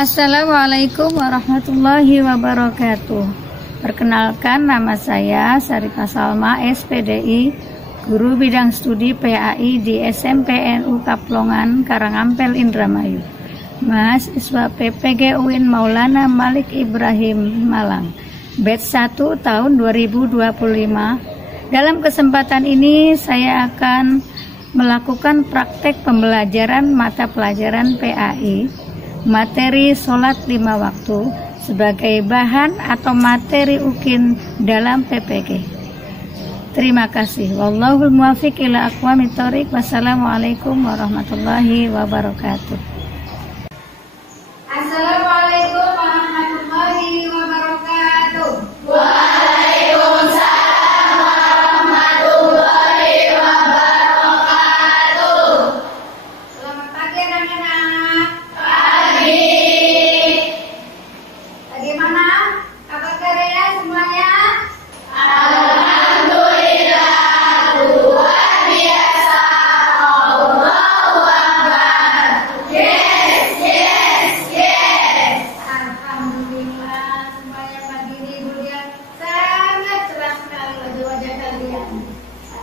Assalamualaikum warahmatullahi wabarakatuh. Perkenalkan, nama saya Sarifah Salma, SPDI, Guru Bidang Studi PAI di SMPNU Kaplongan, Karangampel, Indramayu. Mahasiswa PPG UIN Maulana Malik Ibrahim, Malang, batch 1 tahun 2025. Dalam kesempatan ini saya akan melakukan praktek pembelajaran mata pelajaran PAI, materi sholat 5 waktu sebagai bahan atau materi UKIN dalam PPG. Terima kasih. Wallahul muwaffiq ila aqwamit thoriq. Wassalamualaikum warahmatullahi wabarakatuh. Assalamualaikum warahmatullahi wabarakatuh.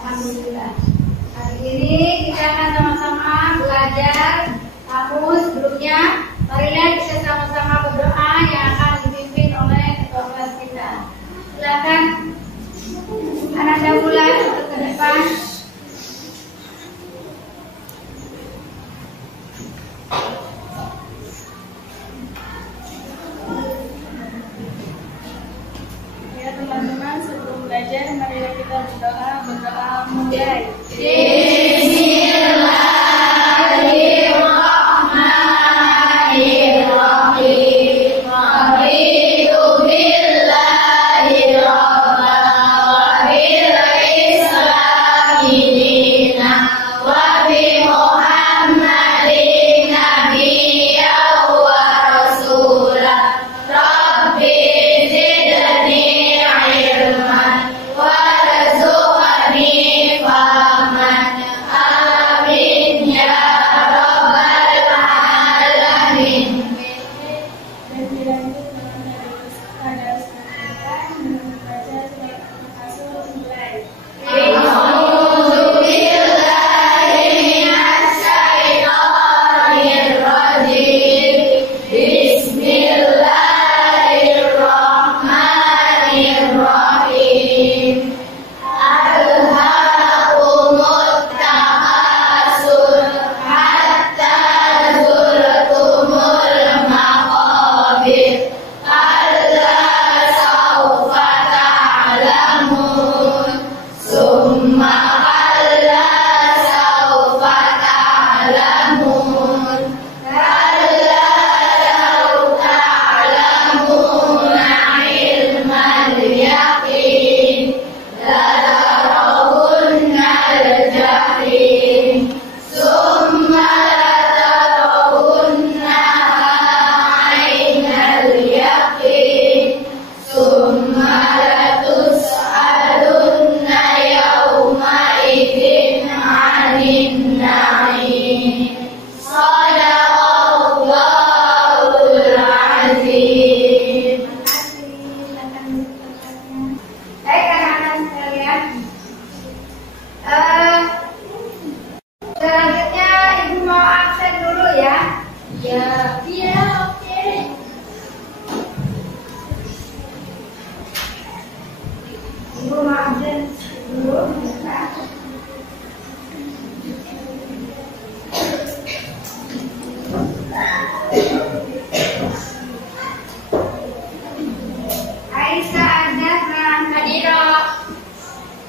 Alhamdulillah. Hari ini kita akan sama-sama belajar kamus grupnya. Marilah kita sama-sama berdoa yang akan dipimpin oleh ketua kelas kita. Silakan anak Daula ke depan. Ya teman-teman, sebelum belajar marilah kita berdoa mulai. Selanjutnya Ibu mau absen dulu ya. Iya, oke. Ibu mau absen dulu. Aisyah Adnan Hadiroh.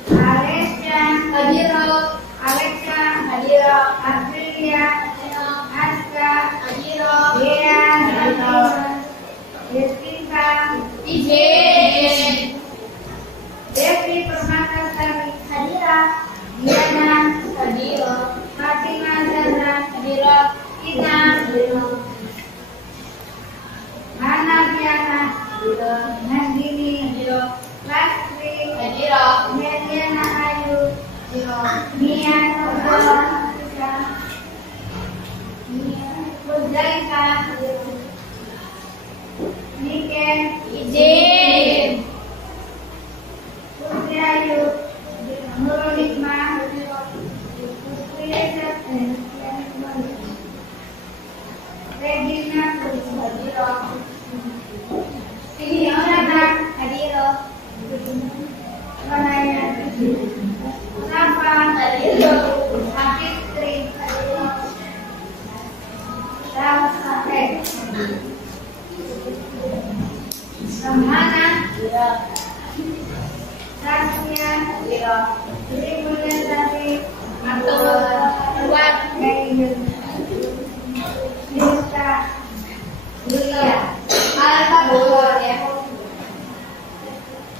Alesya Hadiroh. Alexa Hadiroh. Aprilia Aska Hadiroh. Dean Hadiroh. Destinta Izin. Devi Permatasari Hadiroh. Diana Hadiroh. Fatimah Zahra Hadiroh. Ina Hadiroh. Hana Diana Hadiroh. Nandini Hadiroh. Lastri Hadiroh. Mediana Ayu Nia Nurul Muzzaika Nurul Hikmah, Regina, ini orang Hadiro, Manaya, Nafa, Hadiro, Hafitri, Sampai, Ramana, Rasnya, Sri Mulyasari, Kuat, Yuta, Yulia, Alta Bogor ya.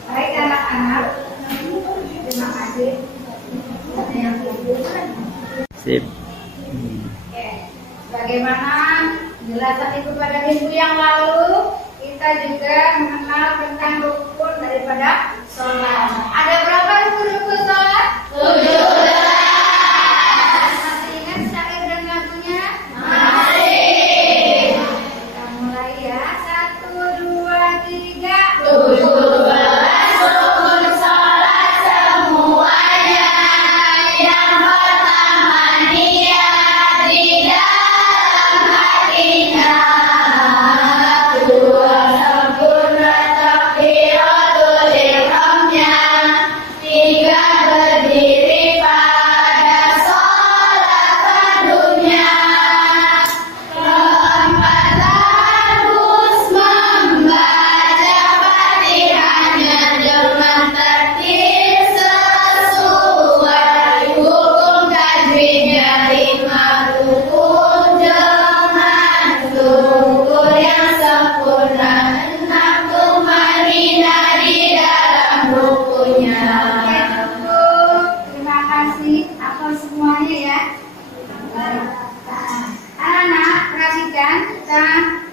Baik anak-anak, terima kasih. Sip. Oke, bagaimana jelasan itu pada minggu yang lalu kita juga mengenal tentang rukun daripada sholat. Ada berapa rukun sholat? 17. Masih ingat syair dan lagunya? Masih. Kita mulai ya. 1, 2, 3. 17 rukun sholat semuanya. Yang pertama niat di dalam hatinya. Kedua sempurna takbiratul ihramnya. Tiga berdiri pada sholat fardunya. Keempat harus membaca Fatihahnya dengan tertib sesuai hukum tajwidnya. 5 rukun dengan struktur yang sempurna. 6 tumanina di dalam rukunnya. Terima kasih atas semuanya ya. Anak-anak perhatikan, kita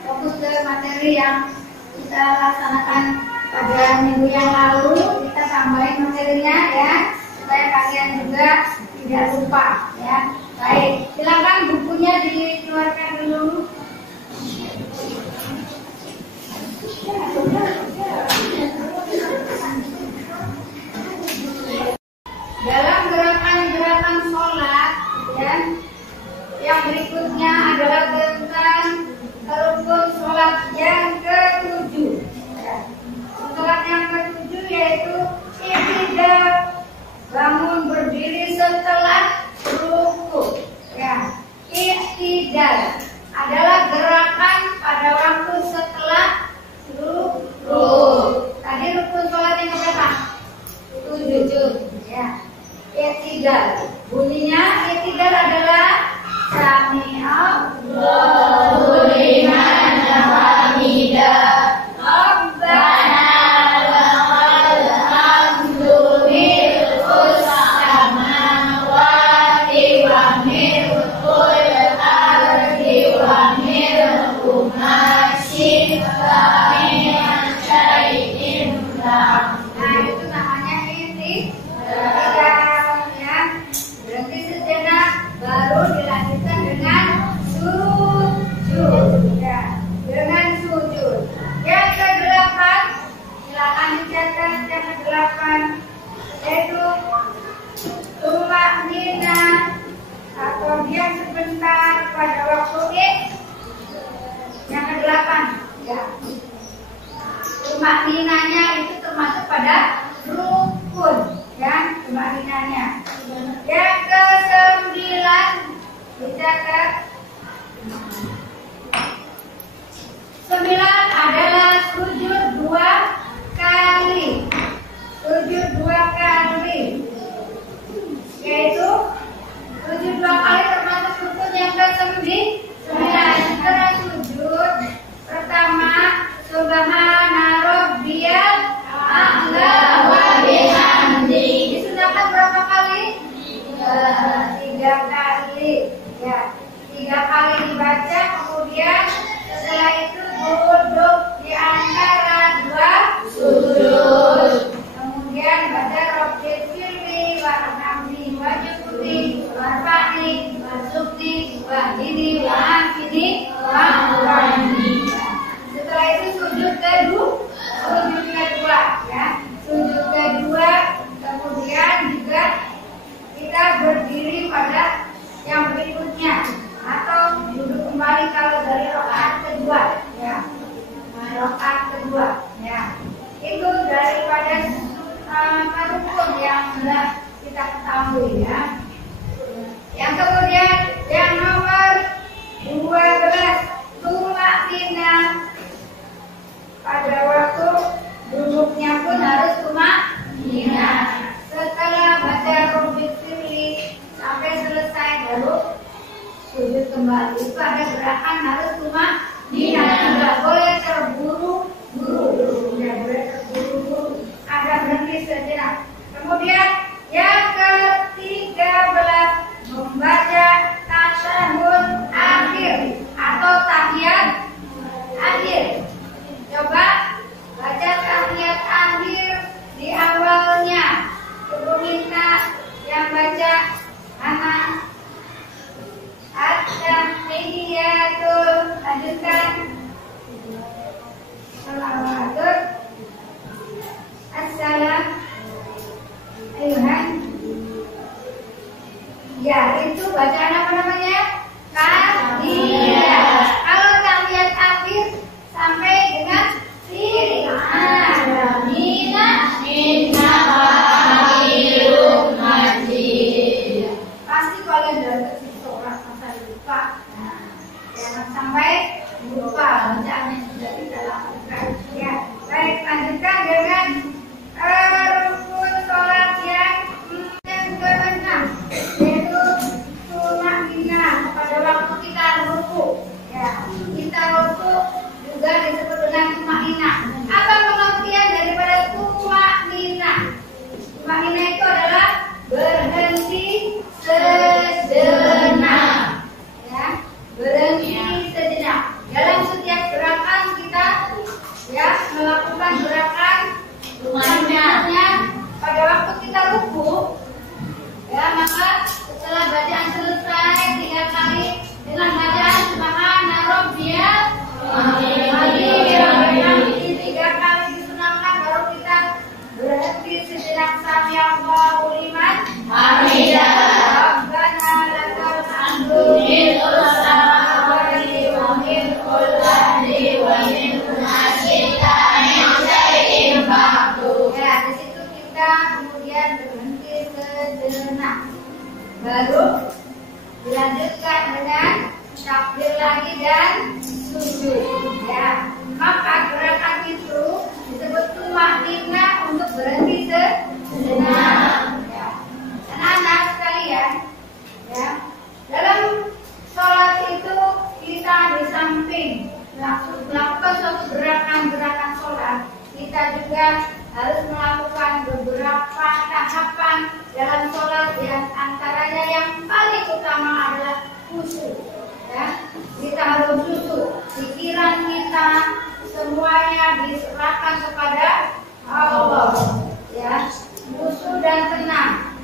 fokus ke materi yang kita laksanakan pada minggu yang lalu. Kita tambahin materinya ya, supaya kalian juga tidak lupa ya. Baik, silakan bukunya dikeluarkan dulu. Dalam gerakan-gerakan sholat ya, yang berikutnya adalah tentang rukun sholat yang ke-7 ya. Sholat yang ke-7 yaitu i'tidal, bangun berdiri setelah ruku ya. I'tidal adalah gerakan pada waktu setelah ruku. Tadi rukun sholat yang berapa? 7 ya. I'tidal bunyinya, i'tidal adalah Sami'allahu liman hamidah, Rabbana lakal hamdu mil'us samawati wa mil'ul ardi wa mil'u ma syi'ta min syai'in ba'd. Nah, itu namanya i'tidal ya. Berhenti sejenak, baru dilanjutkan dengan sujud. sudah kita ketahui ya. Yang kemudian yang nomor 12, tumakninah. Pada waktu duduknya pun harus tumakninah. Setelah baca Rabbi firli sampai selesai baru sujud kembali. Itu ada gerakan harus tumakninah. Tidak boleh terburu-buru. Tidak boleh terburu-buru. Ada berhenti sejenak. Kemudian yang ke-13, membaca tasyahud akhir atau tahiyat akhir. Coba baca tahiyat akhir di awalnya. Ibu minta yang baca anak at-tahiyatul, lanjutkan. Salawatut assalam ayuhan. Ya, itu bacaan apa namanya? Tahiyat. Kalau tahiyat akhir sampai dengan sini. Minna akhirul majid. Pasti kalian dari sholat masa lupa. Nah, jangan sampai lupa bacaannya sudah tidak lakukan. Ya, baik, lanjutkan dengan rukun sholat yang ke-6, yaitu tumakninah pada waktu kita ruku. Ya, kita ruku juga disebut dengan tumakninah. Apa pengertian daripada tumakninah? Tumakninah itu adalah berhenti sejenak. Ya, berhenti sejenak. Dalam setiap gerakan kita ya melakukan gerakan tumakninahnya pada waktu kita ruku. Ya, maka setelah bacaan selesai 3 kali dengan bacaan subhana rabbiyal azim 3 kali disunahkan, baru kita berhenti sejenak. Sami Allahu liman hamidah. Rabbana lakal hamdu mil'ul samawati wa mil'ul ardi wa mil'ul ma syi'ta min syai'in ba'du. Ya, di situ kita kemudian berhenti sejenak. Baru dilanjutkan dengan takbir lagi dan sujud. Ya, maka gerakan itu disebut tumakninah untuk berhenti sejenak. Ya, anak-anak sekalian, ya, dalam sholat itu kita di samping melakukan suatu gerakan-gerakan sholat, kita juga harus melakukan beberapa tahapan dalam sholat. Yang antaranya yang paling utama adalah khusyuk. Ya, kita harus khusyuk. Pikiran kita semuanya diserahkan kepada Allah. Ya, khusyuk dan tenang.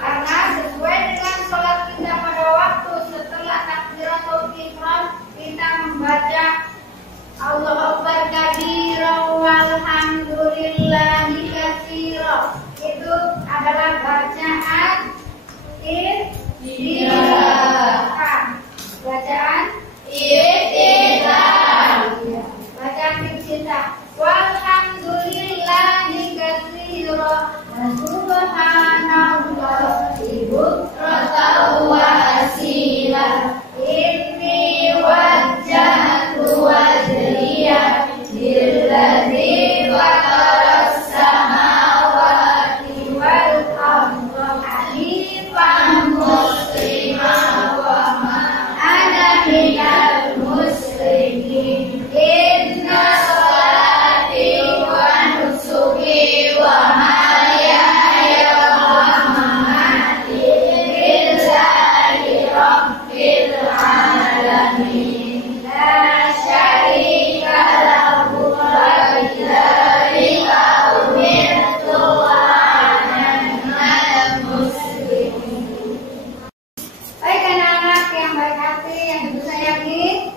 Karena sesuai dengan sholat kita pada waktu setelah takbiratul ihram, kita membaca Allahu Akbar kabiran walhamdulillahi katsiran. Itu adalah bacaan iftitah. Bacaan iftitah. Bacaan iftitah. Walhamdulillahi katsiran wa subhanallahi bukratan wa asila. Inni wajjahtu wajhiya lilladzi fatara as-samawati wal arda hanifan musliman wa ma ana minal musyrikin. Inna sholati wa nusuki wa mahyaya wa mamati lillahi rabbil alamin. La syarika lahu wa bidzalika umirtu wa ana minal muslimin. Baik anak-anak yang baik hati, yang ibu sayangi,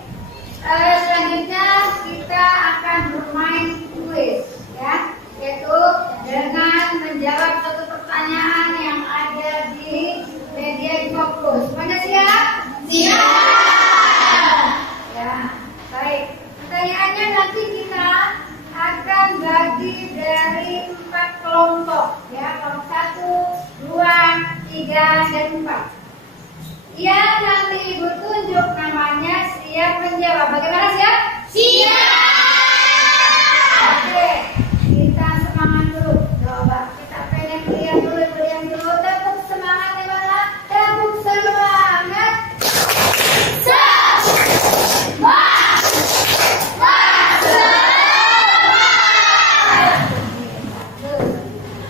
selanjutnya kita akan bermain kuis, ya, yaitu dengan menjawab satu pertanyaan yang ada di media fokus. Semuanya siap? Siap. Ya, baik. Pertanyaannya nanti kita akan bagi dari 4 kelompok, ya. Kelompok 1 3, dan 4. Yang nanti Ibu tunjuk namanya siap menjawab. Bagaimana siap? Siap! Oke, kita semangat dulu. Coba kita pengen lihat dulu, diam dulu. Tepuk semangat di mana? Tepuk semangat.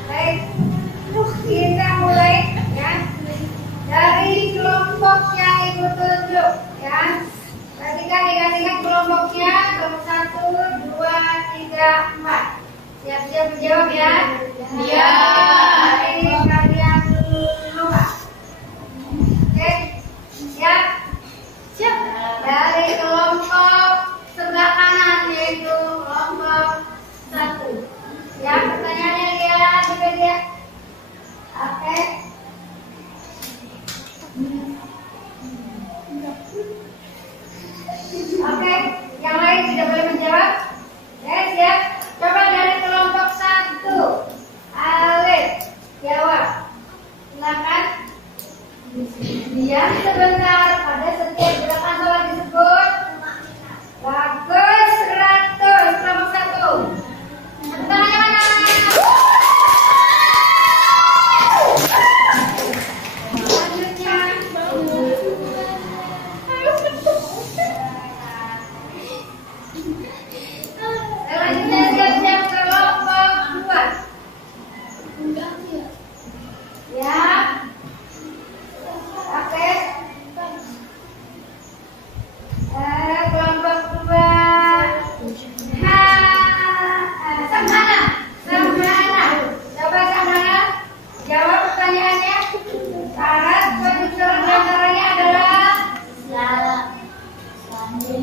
Baik, kita mulai ya dari kelompok yang Ibu tunjuk ya. Perhatikan ingat-ingat kelompoknya, kelompok 1, 2, 3, 4. Siap-siap menjawab ya. Iya. Ini kalian lupa. Oke, siap. Siap. Dari kelompok sebelah kanan yaitu kelompok 1. Ya, pertanyaannya lihat di media. Oke. Oke, yang lain tidak boleh menjawab. Ya, siap. Coba dari kelompok 1. Alif, jawab. Silakan. Diam sebentar pada setiap gerakan telah disebut. Bagus, 100. Kelompok 1. Pertanyaan mana? Selanjutnya. Selanjutnya siap-siap kelompok 2. Ya. Oke. Kelompok 2. Samhana. Coba Samhana jawab pertanyaannya. Syarat penyusuran diantaranya adalah oke.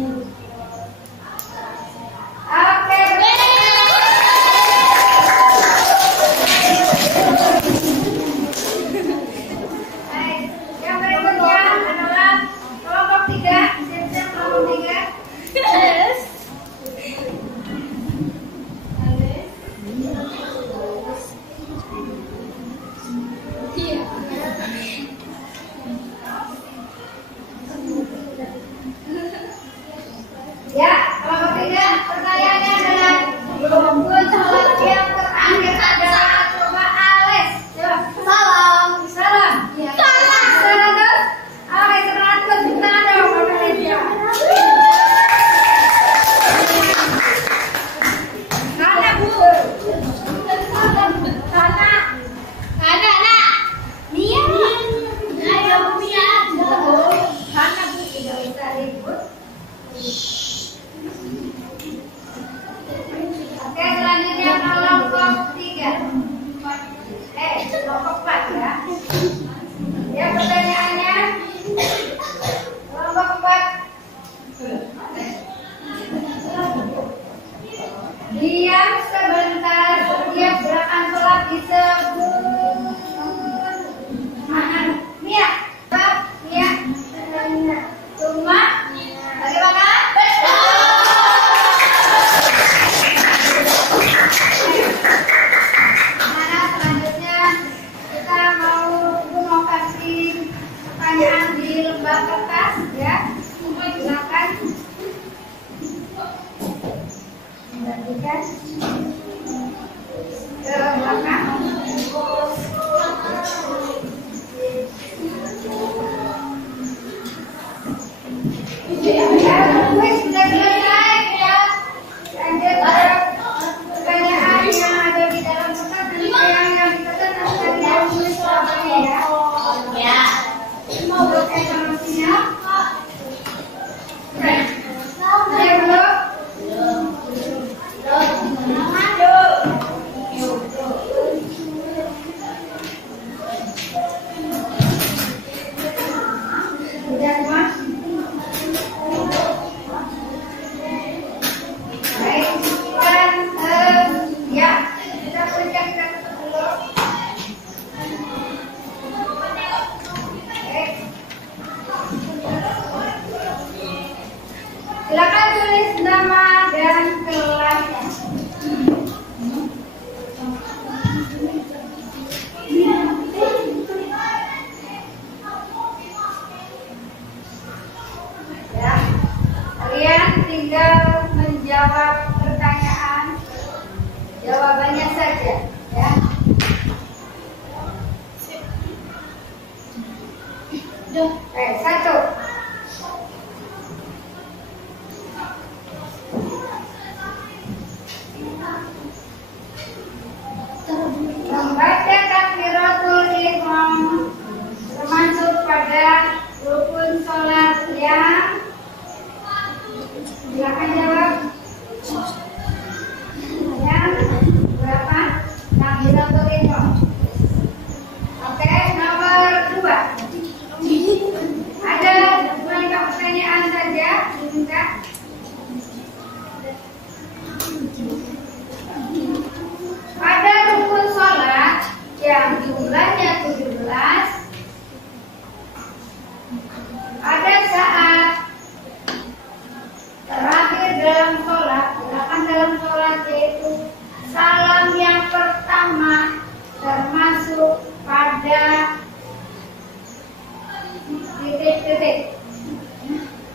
titik.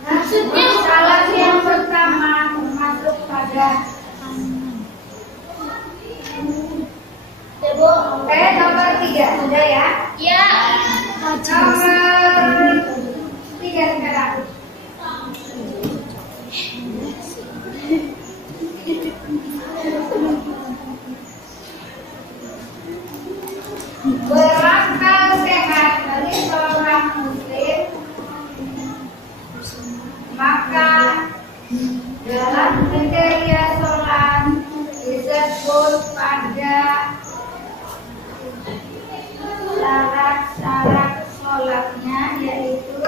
Maksudnya salah yang pertama termasuk pada nomor 3 sudah ya? Ya. Nomor 3 sekarang. Berakal sehat dari seorang muslim, maka dalam kriteria sholat disebut pada syarat-syarat sholatnya, yaitu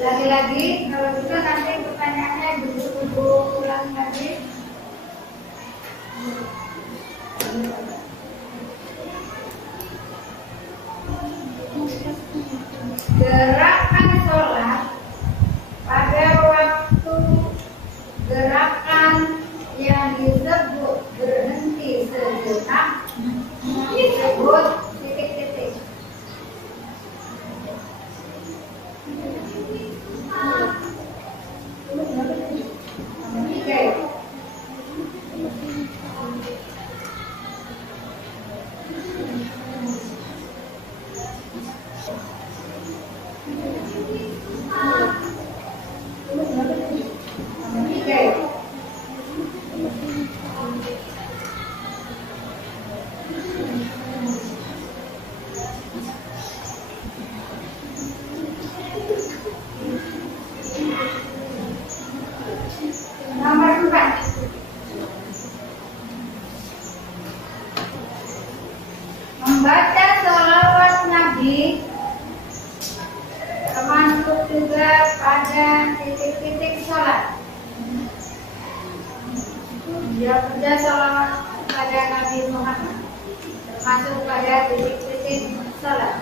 lagi-lagi kalau gitu nanti pertanyaannya dulu ulang lagi. Gerakan sholat pada waktu gerakan yang disebut berhenti sejenak disebut titik-titik. Oke. Nomor 4. Membaca sholawat Nabi termasuk juga pada titik-titik sholat. Dia baca sholawat pada Nabi Muhammad termasuk pada titik-titik sholat.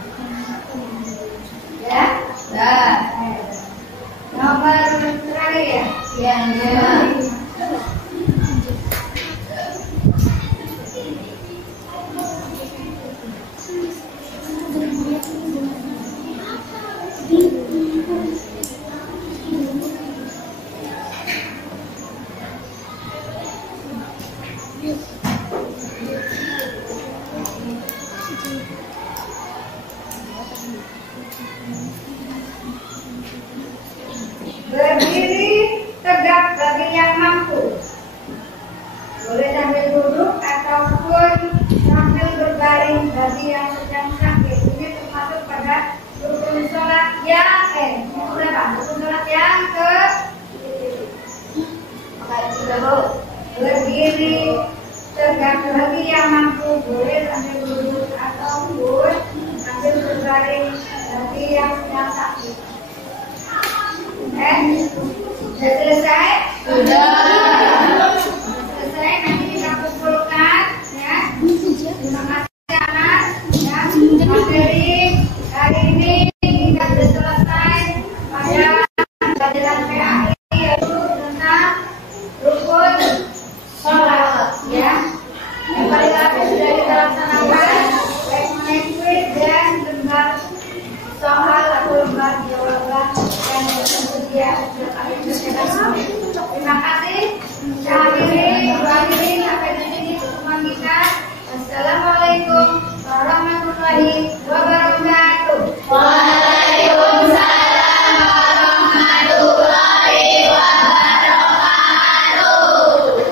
Ya? Nah. Nomor terakhir ya? Ya. Berdiri tegak bagi yang mampu, boleh sambil duduk ataupun sambil berbaring bagi yang sedang sakit. Ini termasuk pada rukun sholat yang rukun sholat yang berdiri tegak bagi yang mampu, boleh sambil duduk ataupun sambil berbaring bagi yang sedang sakit. Sudah selesai? Sudah. Selesai, nanti kita kumpulkan ya. Terima kasih anak ya. Materi hari ini kita sudah selesai pada pelajaran PAI, yaitu tentang rukun sholat ya. Yang paling akhir sudah kita laksanakan quiz dan lembar soal atau lembar jawaban yang tersedia untuk kalian selesaikan. Terima kasih. Akhiri sampai di sini pertemuan kita. Assalamualaikum warahmatullahi wabarakatuh. Waalaikumsalam warahmatullahi wabarakatuh.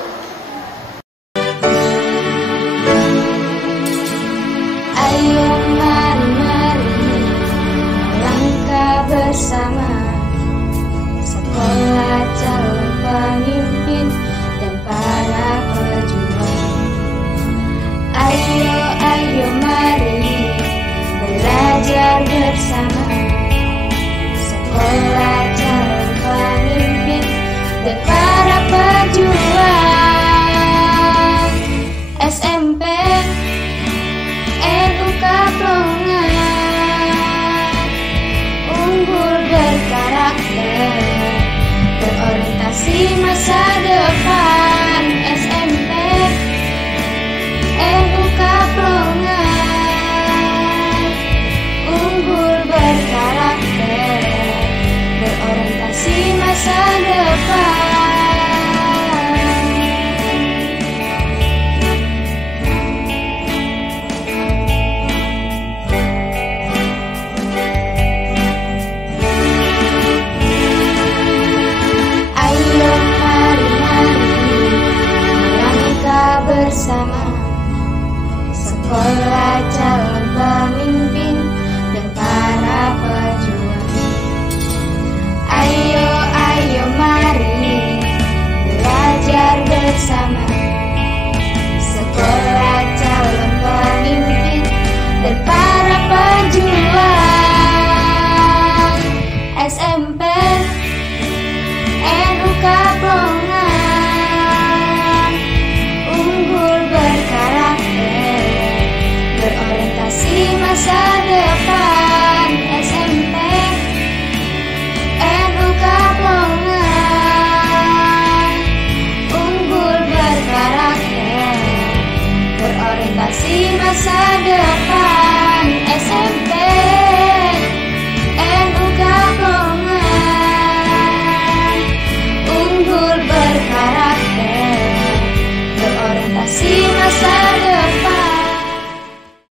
Ayo mari melangkah bersama, sekolah calon pemimpin dan para pejuang. Ayo mari belajar bersama, sekolah calon pemimpin dan para pejuang. SMP NU Kaplongan unggul berkarakter, berorientasi masa depan. SMP NU Kaplongan bersama, sekolah calon pemimpin dan para pejuang. Ayo, ayo mari belajar bersama, sekolah calon pemimpin dan para pejuang. SMP NU Kaplongan, unggul berkarakter, berorientasi masa depan. SMP NU Kaplongan, unggul berkarakter, berorientasi masa depan.